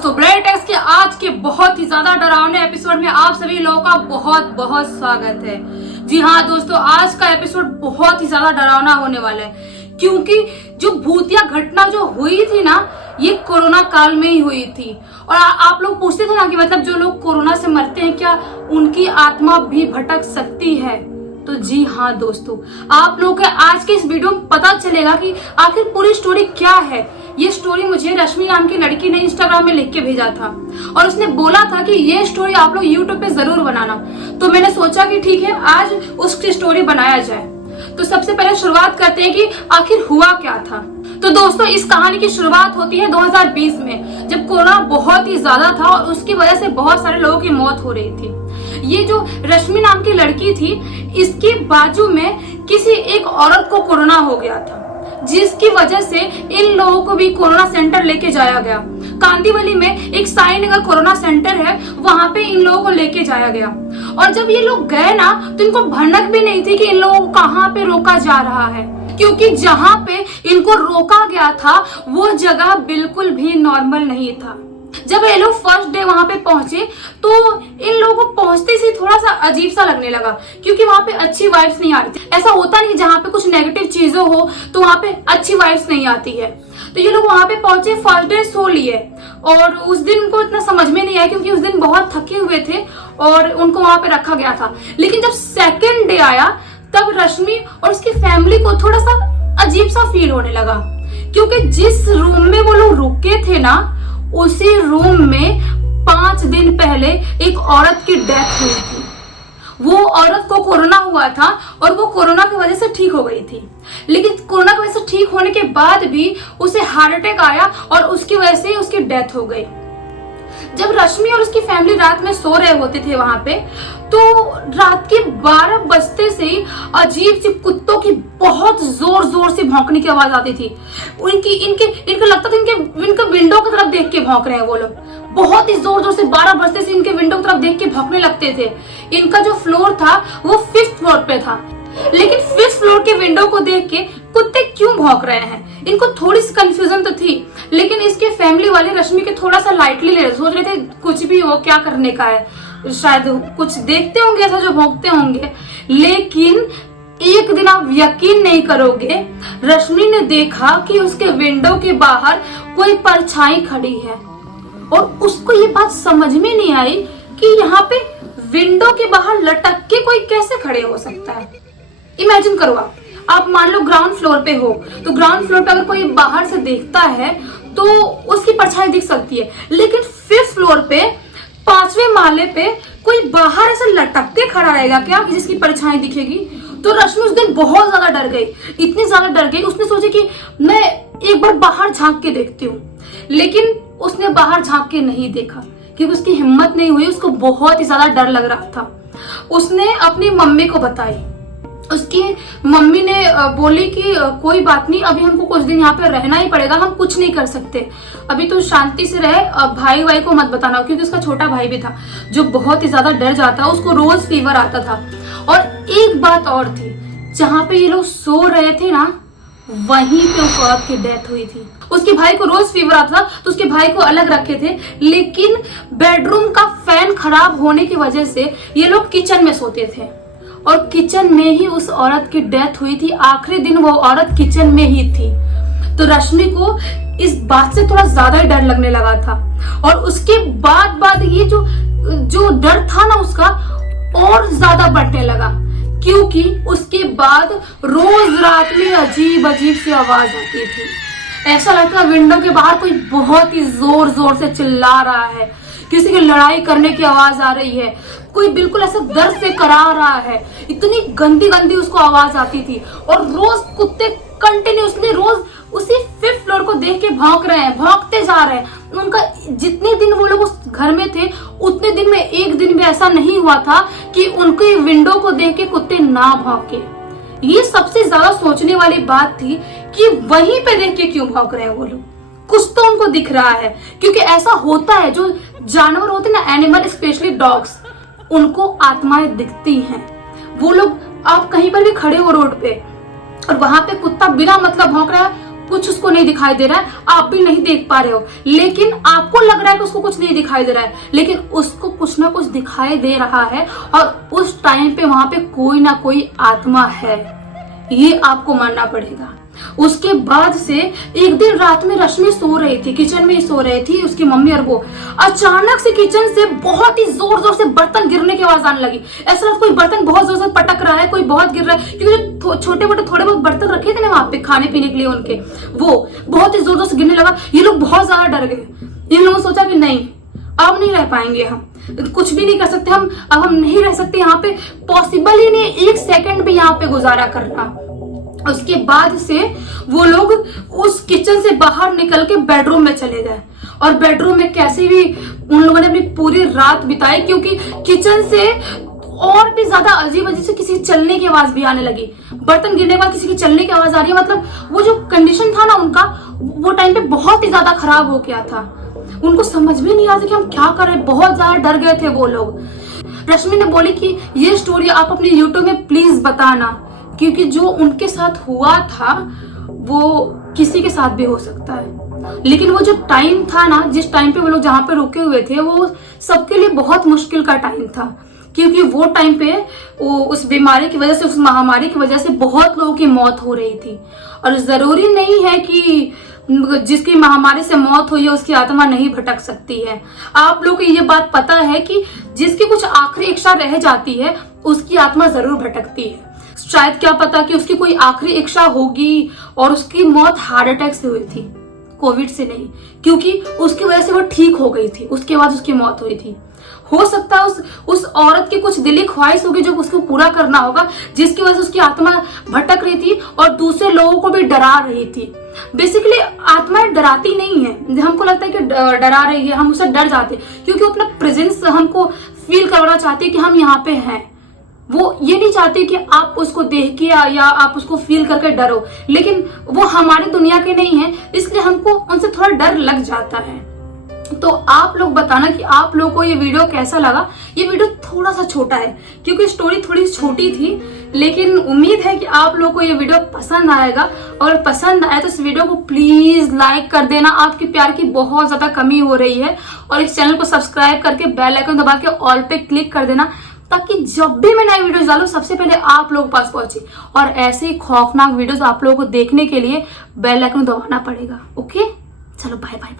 दोस्तों, bread takes के आज के बहुत ही ज्यादा डरावने एपिसोड में आप सभी लोगों का बहुत बहुत स्वागत है। जी हाँ दोस्तों, आज का एपिसोड बहुत ही ज्यादा डरावना होने वाला है क्योंकि जो भूतिया घटना जो हुई थी ना, ये कोरोना काल में ही हुई थी। और आप लोग पूछते थे ना कि मतलब जो लोग कोरोना से मरते हैं क्या उनकी आत्मा भी भटक सकती है? तो जी हाँ दोस्तों, आप लोगों को आज के इस वीडियो में पता चलेगा कि आखिर पूरी स्टोरी क्या है। ये स्टोरी मुझे रश्मि नाम की लड़की ने इंस्टाग्राम में लिख के भेजा था और उसने बोला था कि ये स्टोरी आप लोग यूट्यूब पे जरूर बनाना। तो मैंने सोचा कि ठीक है, आज उसकी स्टोरी बनाया जाए। तो सबसे पहले शुरुआत करते हैं कि आखिर हुआ क्या था। तो दोस्तों, इस कहानी की शुरुआत होती है 2020 में, जब कोरोना बहुत ही ज्यादा था और उसकी वजह से बहुत सारे लोगों की मौत हो रही थी। ये जो रश्मि नाम की लड़की थी, इसके बाजू में किसी एक औरत को कोरोना हो गया था, जिसकी वजह से इन लोगों को भी कोरोना सेंटर लेके जाया गया। कांदीवली में एक साई नगर कोरोना सेंटर है, वहां पे इन लोगों को लेके जाया गया। और जब ये लोग गए ना, तो इनको भनक भी नहीं थी कि इन लोगों को कहाँ पे रोका जा रहा है, क्योंकि जहां पे इनको रोका गया था वो जगह बिल्कुल भी नॉर्मल नहीं था। जब ये लोग फर्स्ट डे वहां पे पहुंचे तो इन लोगों को पहुंचते से थोड़ा सा अजीब सा लगने लगा, क्योंकि वहां पे अच्छी वाइब्स नहीं आ रही थी। ऐसा होता नहीं जहां पे कुछ नेगेटिव चीजें हो तो वहां पे अच्छी वाइब्स नहीं आती है। तो ये लोग वहां पे पहुंचे, फर्स्ट डे सो लिए और उस दिन उनको इतना समझ में नहीं आया क्योंकि उस दिन बहुत थके हुए थे और उनको वहां पे रखा गया था। लेकिन जब सेकेंड डे आया तब रश्मि और उसकी फैमिली को थोड़ा सा अजीब सा फील होने लगा, क्योंकि जिस रूम में वो लोग रुके थे ना, उसी रूम में 5 दिन पहले एक औरत की डेथ हुई थी। वो औरत को कोरोना हुआ था और वो कोरोना की वजह से ठीक हो गई थी, लेकिन कोरोना की वजह से ठीक होने के बाद भी उसे हार्ट अटैक आया और उसकी वजह से उसकी डेथ हो गई। जब रश्मि और उसकी फैमिली रात में सो रहे होते थे वहां पे, तो रात के 12 बजते से ही अजीब सी कुत्तों की बहुत जोर जोर से भौंकने की आवाज आती थी। इनको लगता था इनके विंडो की तरफ देख के भौंक रहे हैं वो लोग। बहुत ही जोर जोर से 12 बजते से इनके विंडो की तरफ देख के भौंकने लगते थे। इनका जो फ्लोर था वो 5th फ्लोर पे था, लेकिन 5th फ्लोर के विंडो को देख के कुत्ते क्यों भौंक रहे हैं, इनको थोड़ी सी कंफ्यूजन तो थी। लेकिन इसके फैमिली वाले रश्मि के थोड़ा सा लाइटली ले रहे, सोच रहे थे कुछ भी हो, क्या करने का है, शायद कुछ देखते होंगे ऐसा जो भौंकते होंगे। लेकिन एक दिन आप यकीन नहीं करोगे, रश्मि ने देखा कि उसके विंडो के बाहर कोई परछाई खड़ी है और उसको ये बात समझ में नहीं आई कि यहाँ पे विंडो के बाहर लटक के कोई कैसे खड़े हो सकता है। इमेजिन करो, आप मान लो ग्राउंड फ्लोर पे हो, तो ग्राउंड फ्लोर पे अगर कोई बाहर से देखता है तो उसकी परछाई दिख सकती है, लेकिन 5th फ्लोर पे 5वें माले पे कोई बाहर ऐसे लटक के खड़ा रहेगा क्या जिसकी परछाई दिखेगी? तो रश्मि उस दिन बहुत ज्यादा डर गई, इतनी ज्यादा डर गई, उसने सोचा कि मैं एक बार बाहर झांक के देखती हूँ। लेकिन उसने बाहर झांक के नहीं देखा क्योंकि उसकी हिम्मत नहीं हुई, उसको बहुत ही ज्यादा डर लग रहा था। उसने अपनी मम्मी को बताई, उसकी मम्मी ने बोली कि कोई बात नहीं, अभी हमको कुछ दिन यहाँ पे रहना ही पड़ेगा, हम कुछ नहीं कर सकते, अभी तो शांति से रहे, भाई भाई को मत बताना, क्योंकि उसका छोटा भाई भी था जो बहुत ही ज्यादा डर जाता, उसको रोज फीवर आता था। और एक बात और थी, जहाँ पे ये लोग सो रहे थे ना, वहीं पे उस औरत की डेथ हुई थी। उसके भाई को रोज फीवर आता था तो उसके भाई को अलग रखे थे, लेकिन बेडरूम का फैन खराब होने की वजह से ये लोग किचन में सोते थे और किचन में ही उस औरत की डेथ हुई थी। आखिरी दिन वो औरत किचन में ही थी। तो रश्मि को इस बात से थोड़ा ज्यादा ही डर लगने लगा था और उसके बाद ये जो डर था ना उसका और ज्यादा बढ़ने लगा, क्योंकि उसके बाद रोज रात में अजीब अजीब सी आवाज आती थी। ऐसा लगता विंडो के बाहर कोई बहुत ही जोर जोर से चिल्ला रहा है, किसी की लड़ाई करने की आवाज आ रही है, कोई बिल्कुल ऐसा दर्द से करा रहा है, इतनी गंदी गंदी उसको आवाज आती थी। और रोज कुत्ते कंटिन्यूसली रोज उसी 5th फ्लोर को देख के भौंक रहे हैं, भौंकते जा रहे हैं। उनका जितने दिन वो लोग उस घर में थे उतने दिन में एक दिन भी ऐसा नहीं हुआ था कि उनके विंडो को देख के कुत्ते ना भौंके। ये सबसे ज्यादा सोचने वाली बात थी कि वहीं पे देख के क्यों भौंक रहे हैं वो लोग, कुछ तो उनको दिख रहा है। क्योंकि ऐसा होता है, जो जानवर होते हैं ना, एनिमल स्पेशली डॉग्स, उनको आत्माएं दिखती हैं। वो लोग, आप कहीं पर भी खड़े हो रोड पे और वहां पे कुत्ता बिना मतलब भौंक रहा है, कुछ उसको नहीं दिखाई दे रहा है, आप भी नहीं देख पा रहे हो, लेकिन आपको लग रहा है कि उसको कुछ नहीं दिखाई दे रहा है, लेकिन उसको कुछ ना कुछ दिखाई दे रहा है और उस टाइम पे वहां पे कोई ना कोई आत्मा है, ये आपको मानना पड़ेगा। उसके बाद से एक दिन रात में रश्मि सो रही थी, किचन में ही सो रही थी, उसकी मम्मी और वो। अचानक से किचन से बहुत ही जोर जोर से बर्तन गिरने की आवाज आने लगी। ऐसा लगा कोई बर्तन बहुत जोर से पटक रहा है, कोई बहुत गिर रहा है, क्योंकि छोटे मोटे थोड़े बहुत बर्तन रखे थे ना वहां पे खाने पीने के लिए उनके, वो बहुत ही जोर जोर से गिरने लगा। ये लोग बहुत ज्यादा डर गए। इन लोगों ने सोचा कि नहीं, अब नहीं रह पाएंगे, हम कुछ भी नहीं कर सकते, अब हम नहीं रह सकते यहाँ पे, पॉसिबल ही नहीं एक सेकंड भी यहाँ पे गुजारा करना। उसके बाद से वो लोग उस किचन से बाहर निकल के बेडरूम में चले गए और बेडरूम में कैसे भी उन लोगों ने अपनी पूरी रात बिताई, क्योंकि किचन से और भी ज्यादा अजीब अजीब से किसी चलने की आवाज भी आने लगी। बर्तन गिरने के बाद किसी की चलने की आवाज आ रही है, मतलब वो जो कंडीशन था ना उनका, वो टाइम पे बहुत ही ज्यादा खराब हो गया था। उनको समझ में नहीं आ रहा था कि हम क्या कर रहे हैं, बहुत ज्यादा डर गए थे वो लोग। रश्मि ने बोली कि ये स्टोरी आप अपने यूट्यूब में प्लीज बताना, क्योंकि जो उनके साथ हुआ था वो किसी के साथ भी हो सकता है, लेकिन वो जो टाइम था ना, जिस टाइम पे वो लोग जहां पे रुके हुए थे, वो सबके लिए बहुत मुश्किल का टाइम था, क्योंकि वो टाइम पे वो उस बीमारी की वजह से, उस महामारी की वजह से बहुत लोगों की मौत हो रही थी। और जरूरी नहीं है कि जिसकी महामारी से मौत हुई है उसकी आत्मा नहीं भटक सकती है। आप लोग को ये बात पता है कि जिसकी कुछ आखिरी इच्छा रह जाती है उसकी आत्मा जरूर भटकती है। शायद क्या पता कि उसकी कोई आखिरी इच्छा होगी और उसकी मौत हार्ट अटैक से हुई थी, कोविड से नहीं, क्योंकि उसकी वजह से वो ठीक हो गई थी, उसके बाद उसकी मौत हुई थी। हो सकता है उस औरत की कुछ दिली ख्वाहिश होगी जो उसको पूरा करना होगा, जिसकी वजह से उसकी आत्मा भटक रही थी और दूसरे लोगों को भी डरा रही थी। बेसिकली आत्माएं डराती नहीं है, हमको लगता है कि डरा रही है, हम उससे डर जाते हैं, क्योंकि वो अपना प्रेजेंस हमको फील करवाना चाहती है कि हम यहाँ पे हैं। वो ये नहीं चाहती कि आप उसको देख के या आप उसको फील करके डरो, लेकिन वो हमारी दुनिया के नहीं है, इसलिए हमको उनसे थोड़ा डर लग जाता है। तो आप लोग बताना कि आप लोगों को ये वीडियो कैसा लगा। ये वीडियो थोड़ा सा छोटा है क्योंकि स्टोरी थोड़ी छोटी थी, लेकिन उम्मीद है कि आप लोगों को ये वीडियो पसंद आएगा। और पसंद आए तो इस वीडियो को प्लीज लाइक कर देना, आपके प्यार की बहुत ज्यादा कमी हो रही है। और इस चैनल को सब्सक्राइब करके बेल आइकन दबा के ऑल पे क्लिक कर देना, ताकि जब भी मैं नई वीडियोस डालूं सबसे पहले आप लोगों के पास पहुंचे। और ऐसे ही खौफनाक वीडियोस आप लोगों को देखने के लिए बेल आइकन दबाना पड़ेगा। ओके, चलो बाय बाय बाय।